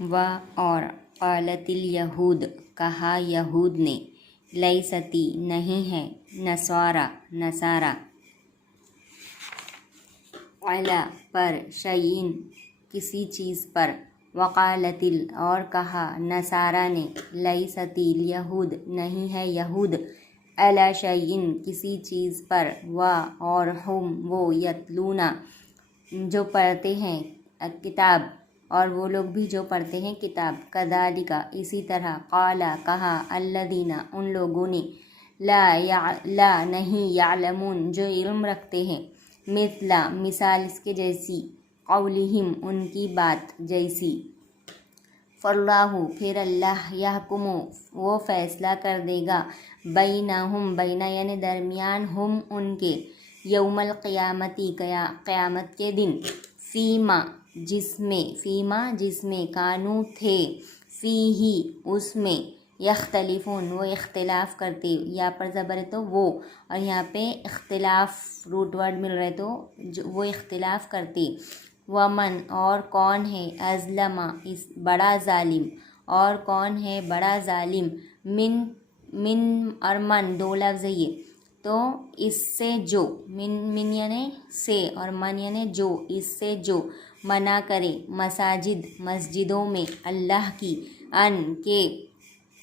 و اور قالت الیہود کہا یہود نے لیستی نہیں ہے نصارہ علی پر شیئن کسی چیز پر وقالت اور کہا نصارہ نے لیستی الیہود نہیں ہے یہود علی شیئن کسی چیز پر و اور ہم وہ یتلون جو پڑھتے ہیں کتاب اور وہ لوگ بھی جو پڑھتے ہیں کتاب کذالک اسی طرح قال کہا الذین ان لوگوں نے لا نہیں یعلمون جو علم رکھتے ہیں مثال اس کے جیسی قولہم ان کی بات جیسی فاللہ پھر اللہ یحکم وہ فیصلہ کر دے گا بینہم یعنی درمیان ہم ان کے یوم القیامتی قیامت کے دن فیما جس میں کانو تھے فیہی اس میں یختلفون وہ اختلاف کرتے یا پر زبر ہے تو وہ اور یہاں پہ اختلاف روٹ ورڈ مل رہے تو وہ اختلاف کرتے ومن اور کون ہے ازلم اس بڑا ظالم اور کون ہے بڑا ظالم من اور من دو لفظ یہ تو اس سے جو من یعنی سے اور من یعنی جو اس سے جو منع کرے مسجدوں میں اللہ کی ان کے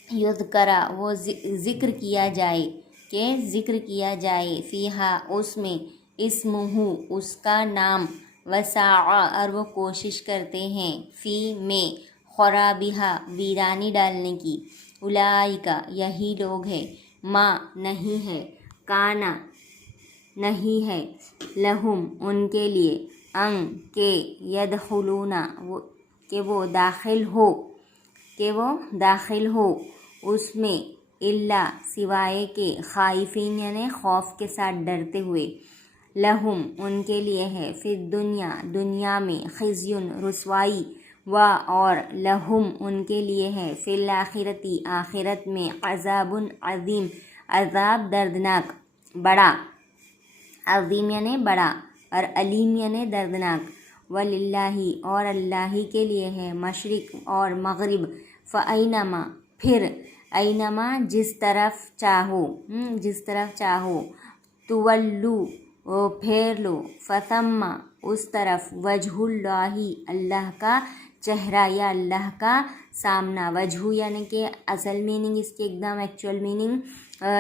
یذکرہ وہ ذکر کیا جائے فیہا اس میں اسمہ اس کا نام وسعہ اور وہ کوشش کرتے ہیں فی میں خرابہا ویرانی ڈالنے کی اولئک یہی لوگ ہیں ما نہیں ہے کانا نہیں ہے لہم ان کے لیے ان کے یدخلون کہ وہ داخل ہو اس میں الا سوائے کے خائفین یعنی خوف کے ساتھ ڈرتے ہوئے لہم ان کے لیے ہے فی دنیا میں خزی رسوائی و اور لہم ان کے لیے ہے فی الآخرتی آخرت میں عذاب عظیم عذاب دردناک بڑا عظیم یعنی بڑا اور علیم یعنی دردناک وللہ اور اللہ ہی کے لیے ہے مشرق اور مغرب فأینما پھر اینما جس طرف چاہو تولو پھیر لو فتم اس طرف وجہ اللہ اللہ کا چہرہ یا اللہ کا سامنا وجہ یعنی کہ اصل میننگ اس کے ایک دم ایکچوئل میننگ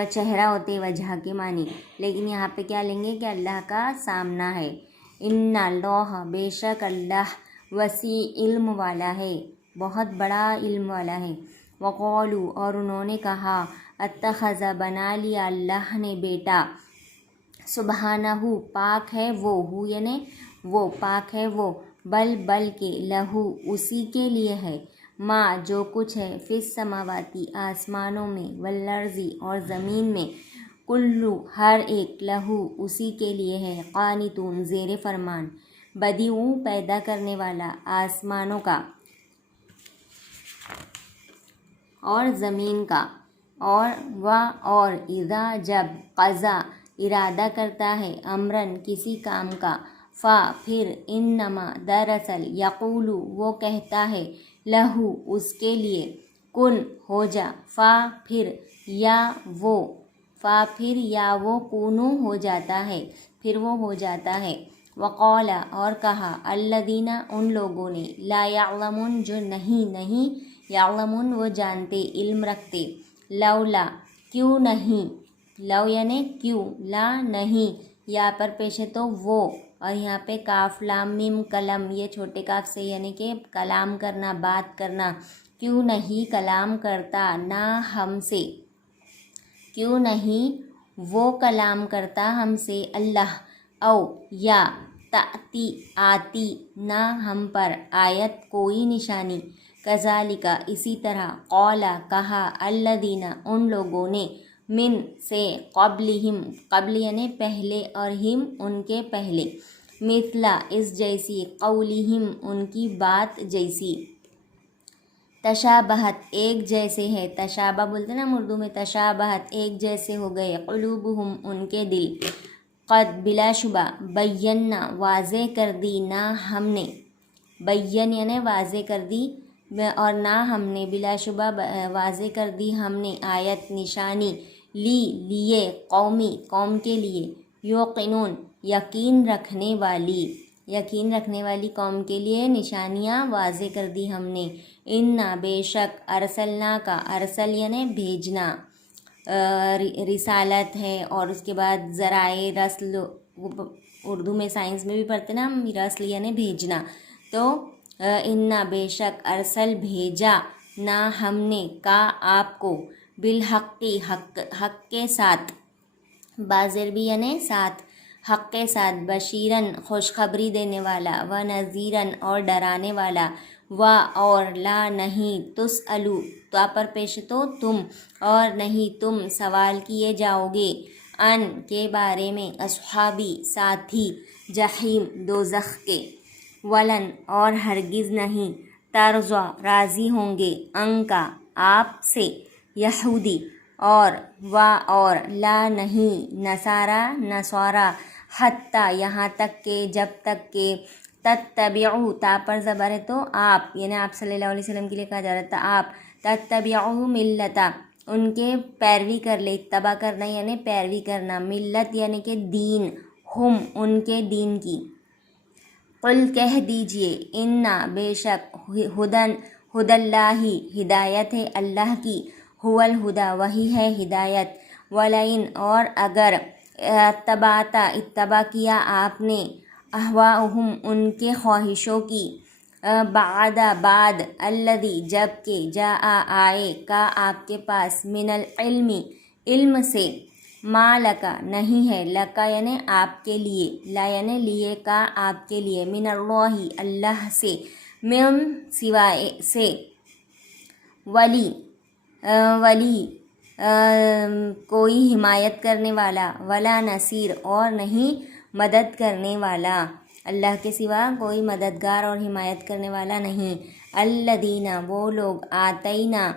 چہرہ ہوتے وجہ کے معنی لیکن یہاں پہ کیا لیں گے کہ اللہ کا سامنا ہے ان اللہ بے شک اللہ وسیع علم والا ہے بہت بڑا علم والا ہے وقالو اور انہوں نے کہا اتخذ بنا لیا اللہ نے بیٹا سبحانہ پاک ہے وہ یعنی وہ پاک ہے وہ بل کے لہو اسی کے لیے ہے ما جو کچھ ہے فی السماواتی آسمانوں میں والارضی اور زمین میں کلو ہر ایک لہو اسی کے لیے ہے قانتون زیر فرمان بدیع پیدا کرنے والا آسمانوں کا اور زمین کا اور اذا جب قضا ارادہ کرتا ہے امرن کسی کام کا پھر انما دراصل یقولو وہ کہتا ہے لہو اس کے لیے کن ہو جا پھر یا وہ کونو ہو جاتا ہے پھر وہ ہو جاتا ہے وقال اور کہا الذین ان لوگوں نے لا یعلمون جو نہیں یعلمون وہ جانتے علم رکھتے لولا کیوں نہیں لو یعنی کیوں لا نہیں یا پر پیش ہے تو وہ اور یہاں پہ کاف لام میم کلم یہ چھوٹے کاف سے یعنی کہ کلام کرنا بات کرنا کیوں نہیں کلام کرتا نہ ہم سے کیوں نہیں وہ کلام کرتا ہم سے اللہ او یا تأتی آتی نہ ہم پر آیت کوئی نشانی کذالک اسی طرح قولا کہا الذین ان لوگوں نے من سے قبل یعنی پہلے اور ہم ان کے پہلے مثلا اس جیسی قولہم ان کی بات جیسی تشابہت ایک جیسے ہے تشابہ بولتے نا اردو میں تشابہت ایک جیسے ہو گئے قلوبہم ان کے دل قد بلا شبہ بینا واضح کر دی نہ ہم نے بین یعنی واضح کر دی اور نہ ہم نے بلا شبہ واضح کر دی ہم نے آیت نشانی لیے قوم کے لیے یوقنون یقین رکھنے والی قوم کے لیے نشانیاں واضح کر دی ہم نے۔ انا بے شک ارسلنا کا ارسل یعنی بھیجنا، رسالت ہے، اور اس کے بعد ذرائع رسل، اردو میں سائنس میں بھی پڑھتے نا ہم، رسل یعنی بھیجنا، تو انا بے شک ارسل بھیجا نہ ہم نے کا آپ کو بالحقی حق کے ساتھ، بازر بھی یعنی ساتھ، حق کے ساتھ، بشیرن خوشخبری دینے والا، و نذیرن اور ڈرانے والا، و اور لا نہیں تسألو تا پر پیش تو تم، اور نہیں تم سوال کیے جاؤ گے، ان کے بارے میں، اصحابی ساتھی، جحیم دوزخ کے، ولن اور ہرگز نہیں، ترضا راضی ہوں گے، ان کا آپ سے، یہودی اور لا نہیں نصارا حتیٰ یہاں تک کہ جب تک کہ تتبعوا تا پر زبر ہے تو آپ یعنی آپ صلی اللہ علیہ وسلم کے لیے کہا جا رہا تھا آپ، تتبعوا ملتا ان کے پیروی کر لے، اتباع کرنا یعنی پیروی کرنا، ملت یعنی کہ دین، ہم ان کے دین کی، قل کہہ دیجئے، انا بے شک ہدی اللہ ہدایت ہے اللہ کی، هو الہدی وہی ہے ہدایت، ولئن اور اگر اتباع کیا آپ نے، اہواءہم ان کے خواہشوں کی، بعد الذی جب کہ جاء آئے کا آپ کے پاس، من العلم علم سے، ما لکا نہیں ہے، لکا یعنی آپ کے لیے، لا یعنی لیے کا آپ کے لیے، من اللہ اللہ سے، من سوائے سے، ولی کوئی حمایت کرنے والا، ولا نصیر اور نہیں مدد کرنے والا، اللہ کے سوا کوئی مددگار اور حمایت کرنے والا نہیں۔ الذین وہ لوگ، آتینا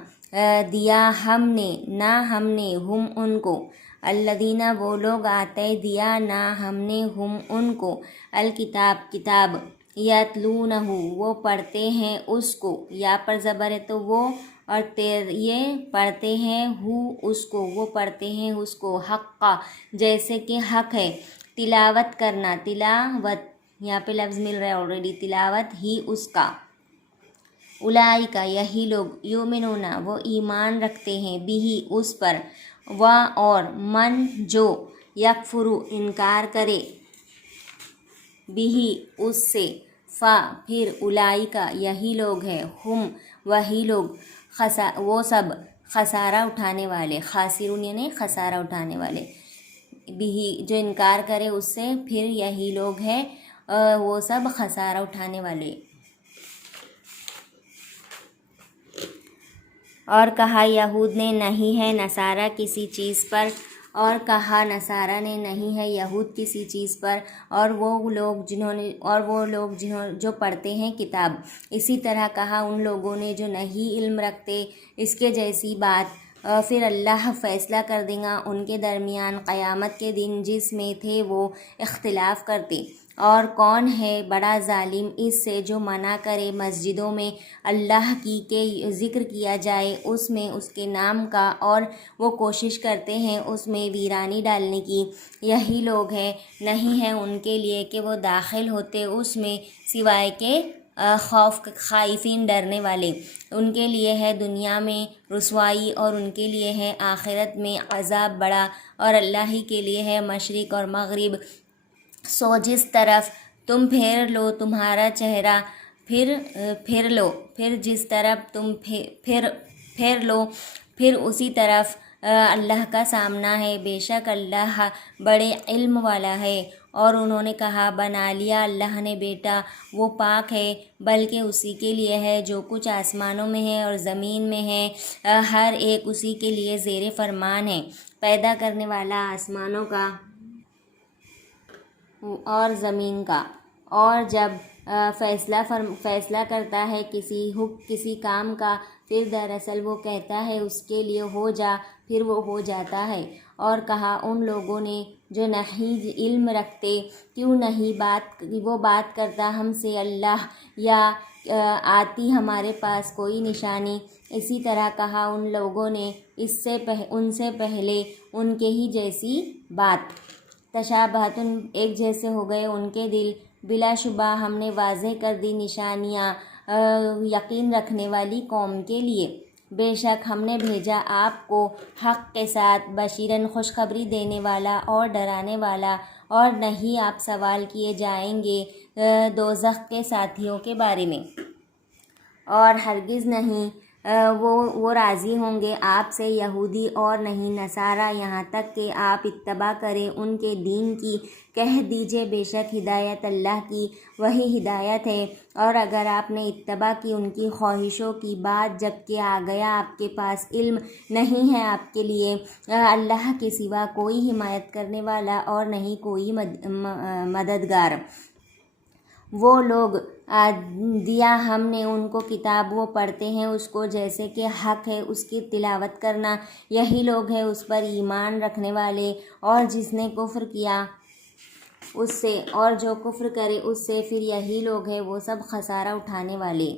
دیا ہم نے، نہ ہم نے، ہم ان کو، الذین وہ لوگ، آتے دیا نہ ہم نے، ہم ان کو، الکتاب کتاب، یتلونہ وہ پڑھتے ہیں اس کو، یا پر زبر ہے تو وہ، اور یہ پڑھتے ہیں اس کو، وہ پڑھتے ہیں اس کو، حقا جیسے کہ حق ہے، تلاوت کرنا، تلاوت یہاں پہ لفظ مل رہا ہے آلریڈی، تلاوت ہی اس کا، اولئک یہی لوگ، یؤمنون وہ ایمان رکھتے ہیں، بھی اس پر، و اور من جو، یکفر انکار کرے، بھی اس سے، پھر اولئک یہی لوگ ہیں، ہم وہی لوگ، وہ سب خسارہ اٹھانے والے، خاسرون یعنی خسارہ اٹھانے والے، بھی جو انکار کرے اس سے، پھر یہی لوگ ہیں وہ سب خسارہ اٹھانے والے۔ اور کہا یہود نے نہیں ہے نصارہ کسی چیز پر، اور کہا نصارہ نے نہیں ہے یہود کسی چیز پر، اور وہ لوگ جو پڑھتے ہیں کتاب، اسی طرح کہا ان لوگوں نے جو نہیں علم رکھتے اس کے جیسی بات، پھر اللہ فیصلہ کر دے گا ان کے درمیان قیامت کے دن جس میں تھے وہ اختلاف کرتے۔ اور کون ہے بڑا ظالم اس سے جو منع کرے مسجدوں میں اللہ کی کہ ذکر کیا جائے اس میں اس کے نام کا، اور وہ کوشش کرتے ہیں اس میں ویرانی ڈالنے کی، یہی لوگ ہیں نہیں ہے ان کے لیے کہ وہ داخل ہوتے اس میں سوائے کہ خائفین ڈرنے والے، ان کے لیے ہے دنیا میں رسوائی اور ان کے لیے ہے آخرت میں عذاب بڑا، اور اللہ ہی کے لیے ہے مشرق اور مغرب، سو جس طرف تم پھیر لو تمہارا چہرہ، پھر لو، پھر جس طرف تم پھیر لو، پھر اسی طرف اللہ کا سامنا ہے، بے شک اللہ بڑے علم والا ہے۔ اور انہوں نے کہا بنا لیا اللہ نے بیٹا، وہ پاک ہے، بلکہ اسی کے لیے ہے جو کچھ آسمانوں میں ہے اور زمین میں ہے، ہر ایک اسی کے لیے زیر فرمان ہے، پیدا کرنے والا آسمانوں کا اور زمین کا، اور جب فیصلہ کرتا ہے کسی کام کا، پھر دراصل وہ کہتا ہے اس کے لیے ہو جا، پھر وہ ہو جاتا ہے۔ اور کہا ان لوگوں نے جو نہیں علم رکھتے، کیوں نہیں وہ بات کرتا ہم سے اللہ، یا آتی ہمارے پاس کوئی نشانی۔ اسی طرح کہا ان لوگوں نے ان سے پہلے ان کے ہی جیسی بات، تشابہت ایک جیسے ہو گئے ان کے دل۔ بلا شبہ ہم نے واضح کر دی نشانیاں یقین رکھنے والی قوم کے لیے۔ بے شک ہم نے بھیجا آپ کو حق کے ساتھ بشیرن خوشخبری دینے والا اور ڈرانے والا، اور نہیں آپ سوال کیے جائیں گے دوزخ کے ساتھیوں کے بارے میں، اور ہرگز نہیں وہ راضی ہوں گے آپ سے یہودی اور نہیں نصارہ، یہاں تک کہ آپ اتباع کریں ان کے دین کی۔ کہہ دیجئے بے شک ہدایت اللہ کی وہی ہدایت ہے، اور اگر آپ نے اتباع کی ان کی خواہشوں کی بات جبکہ آ گیا آپ کے پاس علم، نہیں ہے آپ کے لیے اللہ کے سوا کوئی حمایت کرنے والا اور نہیں کوئی مددگار۔ وہ لوگ دیا ہم نے ان کو کتاب، وہ پڑھتے ہیں اس کو جیسے کہ حق ہے اس کی تلاوت کرنا، یہی لوگ ہیں اس پر ایمان رکھنے والے، اور جس نے کفر کیا اس سے اور جو کفر کرے اس سے، پھر یہی لوگ ہیں وہ سب خسارہ اٹھانے والے۔